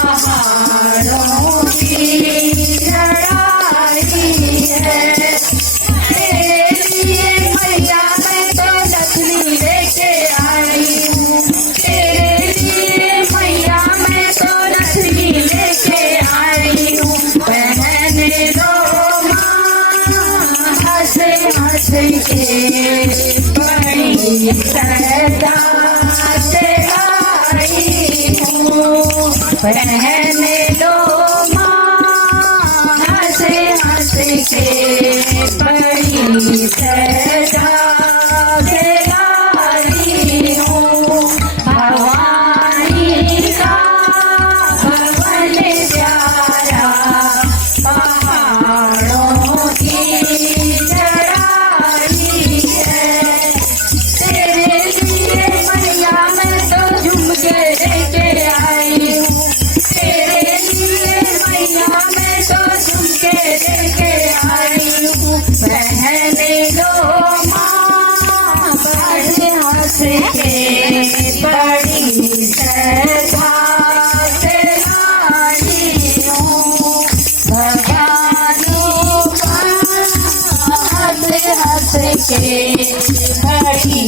पहाड़ों की चढ़ाई है। तेरे लिए मैया मैं तो लक्ष्मी लेके आई हूँ। तेरे लिए मैया मैं तो लक्ष्मी लेके आई हूँ। पहने लो माँ हंस हंस के बड़ी सदा से आई हूँ। पहने लो माँ हंस हंस के बड़ी सदा से आई हूँ। भवानी का भवन प्यारा पहाड़ों की चढ़ाई है। तेरे लिए मैया मैं तो झुमके लेके आई हूँ। तेरे लिए मैया मैं तो झुमके लेके आई हूँ। पहने लो माँ हंस हंस के बड़ी श्रद्धा से आई हूँ। भगवानों का हंस हंस के बड़ी